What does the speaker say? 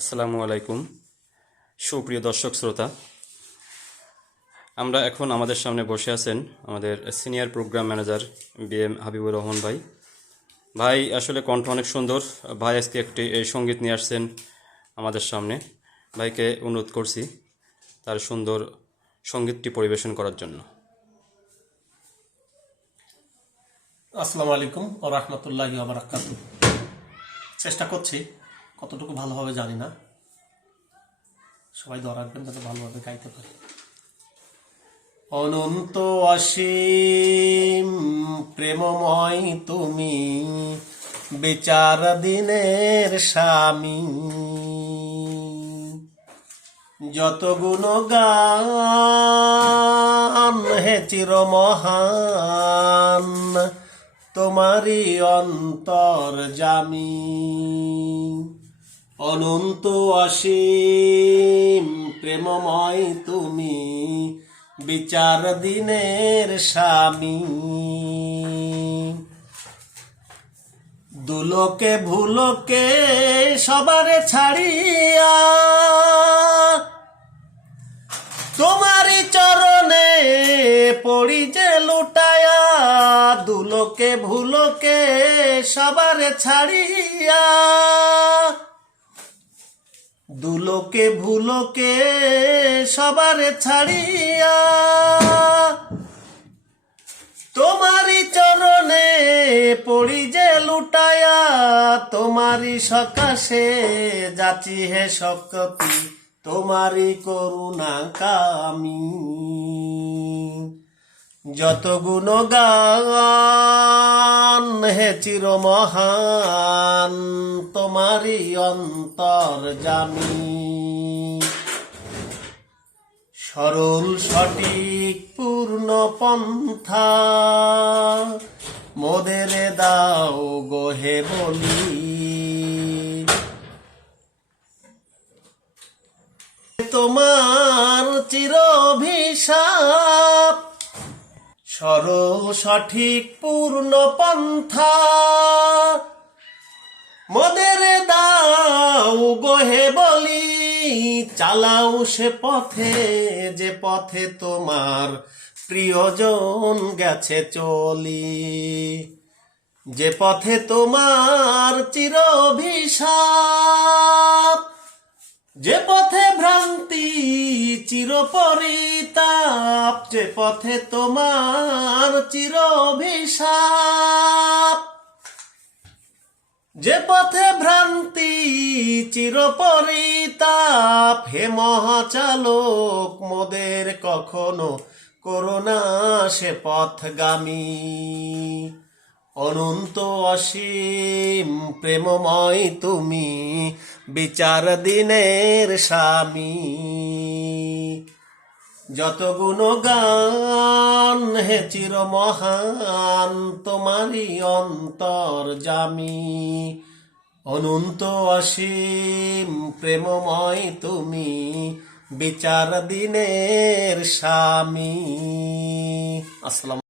আসসালামু আলাইকুম। সুপ্রিয় দর্শক শ্রোতা, আমরা এখন আমাদের সামনে বসে আছেন আমাদের senior program manager B M Habibur Rahman ভাই। ভাই, আসলে কণ্ঠ অনেক সুন্দর। ভাই আজকে একটি সংগীত নিয়ে আসছেন আমাদের সামনে। ভাইকে অনুরোধ করছি তার সুন্দর সঙ্গীতটি পরিবেশন করার জন্য। আসসালামু আলাইকুম ও রহমতুল্লাহি চেষ্টা করছি কতটুকু ভালোভাবে জানি না। সবাই দোয়া যাতে ভালোভাবে গাইতে পারি। অনন্ত অসীম, প্রেমময় তুমি, বিচার দিনের স্বামী। যত গুণগান হে চির মহান তোমারই অন্তর জামি অনন্ত অসীম প্রেমময় তুমি, বিচার দিনের স্বামী। দুলোকে ভুলোকে সবারে ছাড়িয়া তোমারই চরণে পড়ি যে লুটায়া, দুলোকে ভুলোকে সবারে ছাড়িয়া দুলোকে ভুলোকে সবারে ছাড়িয়া তোমারি চরণে পড়ি যে লুটায়া তোমারি সকাশে যাচি হে শক্তি, তোমারই করুণা কামি। যত গুণগান হে চির মহান তোমারই অন্তর জামি সরল, সঠিক, পূর্ণ পন্থা, মোদের দাও গোহে বলি। তোমার চির অভিশাপ সরল সঠিক পূর্ণ পন্থা। মোদের দাও গোহে বলি, চালাও সে পথে, যে পথে তোমার প্রিয়জন গেছে চলি। যে পথে তোমার চির যে পথে ভ্রান্তি চির পরিতাপ যে পথে তোমার চির অভিশাপ যে পথে ভ্রান্তি চির পরিতাপ হে মহাচালক মোদের কখনো করোনা সে পথগামী। অনন্ত অসীম প্রেমময় তুমি বিচার দিনের স্বামী। যত গুণগান হে চির মহান তোমারই অন্তর জামি। অনন্ত অসীম প্রেমময় তুমি, বিচার দিনের স্বামী। আসসালাম